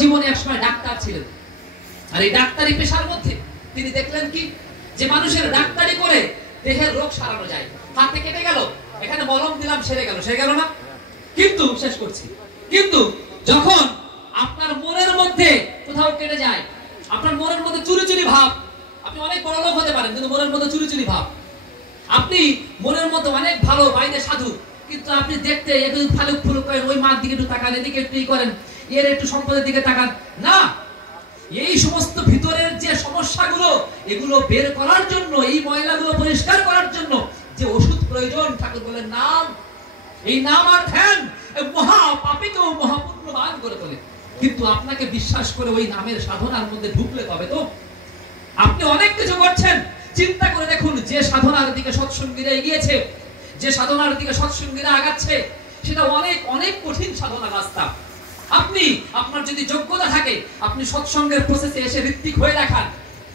জীবনে একসময় ডাক্তার ছিলেন, আর এই ডাক্তারি পেশার মধ্যে তিনি দেখলেন কি যে মানুষের ডাক্তারি করে দেহের রোগ সারানো যায়। হাতে কেটে গেল, এখানে মলম দিলাম, সেরে গেল না? কিন্তু শেষ করছি, কিন্তু যখন আপনার মনের মধ্যে কোথাও কেটে যায়, আপনার মনের মধ্যে চুরি চুরি ভাব, আপনি অনেক বড় লোক হতে পারেন কিন্তু মনের মধ্যে চুরি চুরি ভাব, আপনি মনের মধ্যে অনেক ভালো, বাইরে সাধু, কিন্তু আপনি দেখতে একটু ফালুক ফুলুক করেন, ওই মার দিকে একটু তাকান, এদিকে একটু করেন, এর একটু সম্পদের দিকে তাকান না। এই সমস্ত ভিতরের যে সমস্যাগুলো, এগুলো বের করার জন্য, এই ময়লাগুলো পরিষ্কার করার জন্য যে ওষুধ প্রয়োজন, ঠাকুর বলেন নাম। এই নাম আর ধ্যান মহা পাপীকেও মহাপুণ্যবান করে তোলে। কিন্তু আপনাকে বিশ্বাস করে ওই নামের সাধনার মধ্যে ঢুকলে তবে তো। আপনি অনেক কিছু করছেন, চিন্তা করে দেখুন, যে সাধনার দিকে সৎসঙ্গীরা এগিয়েছে, যে সাধনার দিকে সৎসঙ্গীরা আগাচ্ছে, সেটা অনেক অনেক কঠিন সাধনা রাস্তা। আপনি আপনার যদি যোগ্যতা থাকে, আপনি সৎসঙ্গের প্রসেসে এসে ঋত্বিক হয়ে দেখান,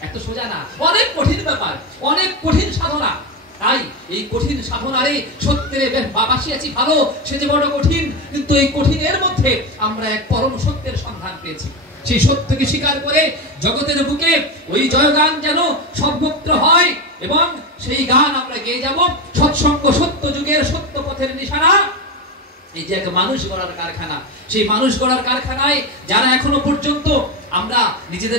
এত সোজা না, অনেক কঠিন ব্যাপার, অনেক কঠিন সাধনা। তাই এই কঠিন সাধনারে সত্যের বাবাসী আছি ভালো, সে যে বড় কঠিন, কিন্তু এই কঠিনের মধ্যে আমরা এক পরম সত্যের সন্ধান পেয়েছি। সেই সত্যকে স্বীকার করে জগতের বুকে ওই জয়গান যেন সর্বত্র হয়, এবং সেই গান আমরা গেয়ে যাব। সৎসঙ্গ সত্য যুগের সত্য পথের নিশানা। এই যে এক মানুষ গড়ার কারখানা, সেই মানুষ গড়ার কারখানায় যারা এখনো পর্যন্ত আমরা নিজেদের